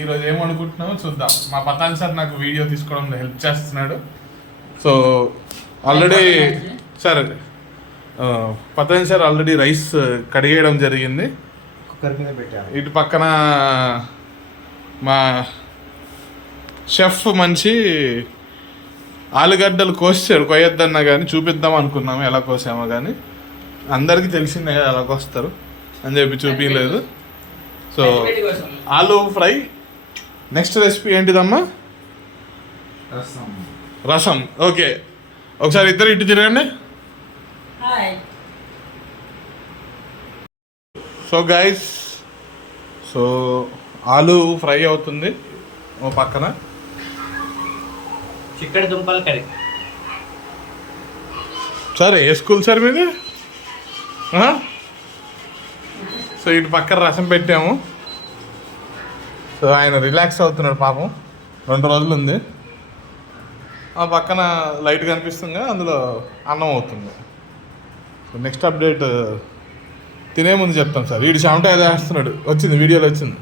ఈరోజు ఏమనుకుంటున్నామో చూద్దాం. మా పతాన్ సార్ నాకు వీడియో తీసుకోవడంలో హెల్ప్ చేస్తున్నాడు. So already sir Pathan sir already rice కడిగేయడం జరిగింది. కుక్కర్ మీద పెట్టాను. ఇటు పక్కన మా షెఫ్ మనిషి ఆలుగడ్డలు కోసాడు. కొయ్యొద్దన్నా కానీ చూపిద్దాం అనుకున్నాము ఎలా కోసామో, కానీ అందరికీ తెలిసిందే కదా ఎలా కోస్తారు అని చెప్పి చూపించలేదు. So aloo fry. Next recipe ఏంటిదమ్మా? రసం. ఓకే, ఒకసారి ఇద్దరు ఇటు తిరగండి. So guys, so aloo fry అవుతుంది ఓ పక్కన. చిక్కడి దుంపలు కర్రీ. సరే, ఏ స్కూల్ సార్ మీది? సో ఇటు పక్కన రసం పెట్టాము. సో ఆయన రిలాక్స్ అవుతున్నాడు పాపం, 2 రోజులు ఉంది. ఆ పక్కన లైట్ కనిపిస్తుంది, అందులో అన్నం అవుతుంది. సో నెక్స్ట్ అప్డేట్ తినే ముందు చెప్తాం సార్. వీడు చెమట ఏదో వేస్తున్నాడు, వచ్చింది వీడియోలో వచ్చింది.